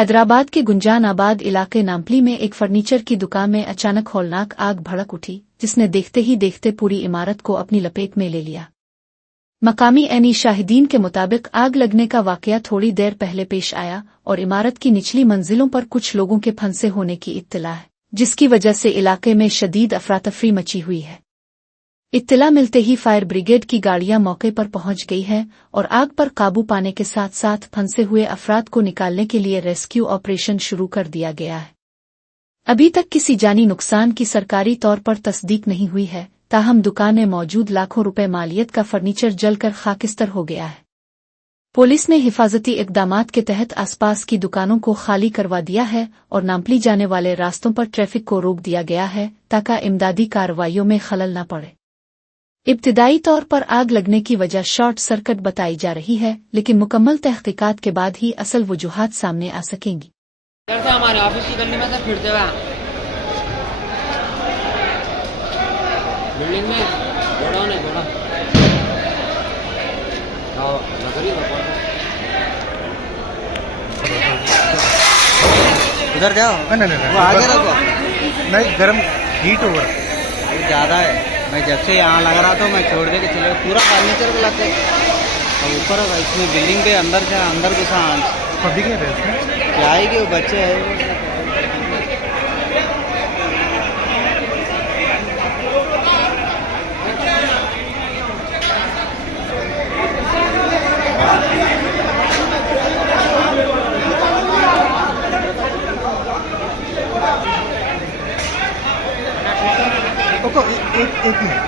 हैदराबाद के गुंजानाबाद इलाके नाम्पली में एक फर्नीचर की दुकान में अचानक हौलनाक आग भड़क उठी, जिसने देखते ही देखते पूरी इमारत को अपनी लपेट में ले लिया। मकामी एनी शाहिदीन के मुताबिक आग लगने का वाकया थोड़ी देर पहले पेश आया और इमारत की निचली मंजिलों पर कुछ लोगों के फंसे होने की इत्तला है, जिसकी वजह से इलाके में शदीद अफरातफरी मची हुई है। इत्तला मिलते ही फायर ब्रिगेड की गाड़ियां मौके पर पहुंच गई है और आग पर काबू पाने के साथ साथ फंसे हुए अफराद को निकालने के लिए रेस्क्यू ऑपरेशन शुरू कर दिया गया है। अभी तक किसी जानी नुकसान की सरकारी तौर पर तस्दीक नहीं हुई है, ताहम दुकान में मौजूद लाखों रुपए मालियत का फर्नीचर जलकर खाकिस्तर हो गया है। पुलिस ने हिफाजती इक़दामात के तहत आसपास की दुकानों को खाली करवा दिया है और नाम्पली जाने वाले रास्तों पर ट्रैफिक को रोक दिया गया है ताकि इमदादी कार्रवाइयों में खलल न पड़े। इब्तिदाई तौर पर आग लगने की वजह शॉर्ट सर्किट बताई जा रही है, लेकिन मुकम्मल तहकीकात के बाद ही असल वजूहात सामने आ सकेंगी। हमारे ऑफिस की गली में से फिरते हुए बिल्डिंग में गोडाउन है, उधर जाओ। नहीं, वो आगे रखो। नहीं, गर्म हीट ओवर ज़्यादा है। मैं जब से यहाँ लग रहा था मैं छोड़ दे के चले पूरा फर्नीचर को लाते अब ऊपर इसमें बिल्डिंग के अंदर से अंदर घुसा पब्लिक है क्या आएगी वो बच्चे है। एक मिनट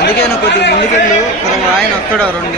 అందుకే కొద్దిగా ముందుకెళ్ళు, ఆయన వస్తాడు 2